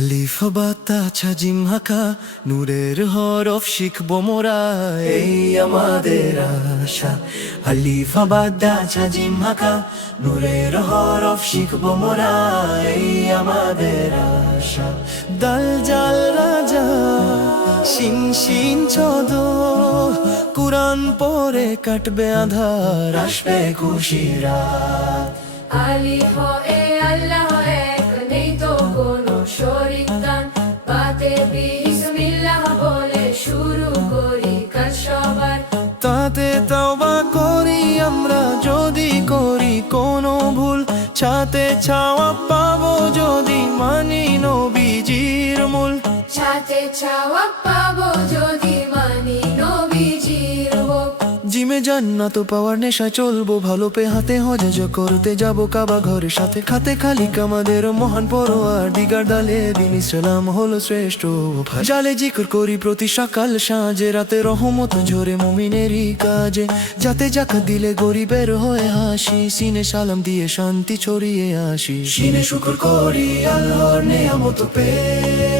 আলিফ বা তা ছা জিম হাকা নূরের হরফ শিখবো মোরা এই আমাদের আশা। আলিফ বা তা ছা জিম হাকা নূরের হরফ শিখবো মোরা এই আমাদের আশা। দাল জাল রাজা শিন শিন ছদ কুরআন পড়ে কাটবে আধার আসবে খুশির রাত। আলিফ এ আল্লাহ এক নেই তো কোনো শরীক তার, বাতে বিসমিল্লাহ বলে শুরু করি কাজ সবার। তাতে তাওবা করি আমরা যদি করি কোনো ভুল, ছাতে ছাওয়া পাবো যদি মানি নবীজির মূল। ছাতে ছাওয়া পাবো যদি মানি নবীজির হুকুম। জিমে জান্নাত পাওয়ার নেশায় চলবো ভালো পে হাতে হজ করতে যাবো কাবা ঘরের সাথে খাতে খালিক আমাদের মহান পরোয়ার দিগার দালে দিন ইসলাম হলো শ্রেষ্ঠ অভ্যাস। জালে জিকর করি প্রতি সকাল সাঁঝে রাতে রহমত ঝরে মুমিনেরই কাজে, যাতে জাকাত দিলে গরিবের হয়ে হাসি সিনে সালাম দিয়ে শান্তি ছড়িয়ে আসি। সিনে শুকর করি আল্লাহর নেয়ামত পেয়ে,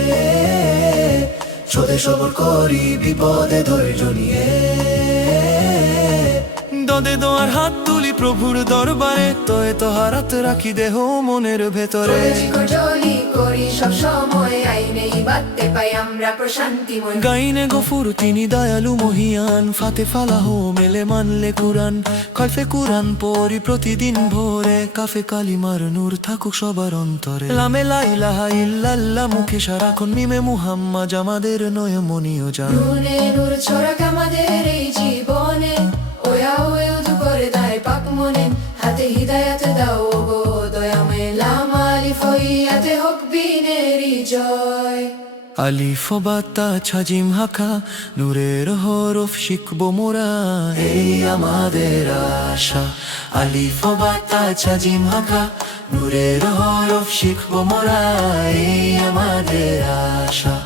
সদে সবর করি বিপদে ধৈর্য নিয়ে। দে দোয়ার হাত তুলি প্রভুর দরবারে, তয়ে তো হারাত রাখি দেহ মনের ভেতরে। জলি করি সব সময় আইনেই বাঁধতে পাই আমরা প্রশান্তিময়। গাইনে গফুর তিনি দয়ালু মহিয়ান, ফাতে ফালাহ মেলে মানলে কুরআন। খলফে কুরআন পড়ি প্রতিদিন ভোরে, কাফে কালিমার নূর থাকুক সবার অন্তরে। লামে লা ইলাহা ইল্লাল্লাহ মুখে সারাক্ষণ, মিমে মুহাম্মাদ আমাদের নয় মনিও জান। নুনে নূর ছড়াক আমাদের এই জীবনে, ওয়া ওয়ুদু করে দায় পাক মনে। হাতে হিদায়াত দাও গো দয়াময়, লাম আলিফ ইয়াতে হোক বিনেরি জয়। আলিফ বা তা ছা জিম হাকা নূরের হরফ শিখবো মোরা এই আমাদের আশা। আলিফ বা তা ছা জিম হাকা নূরের হরফ শিখবো মোরা এই আমাদের আশা।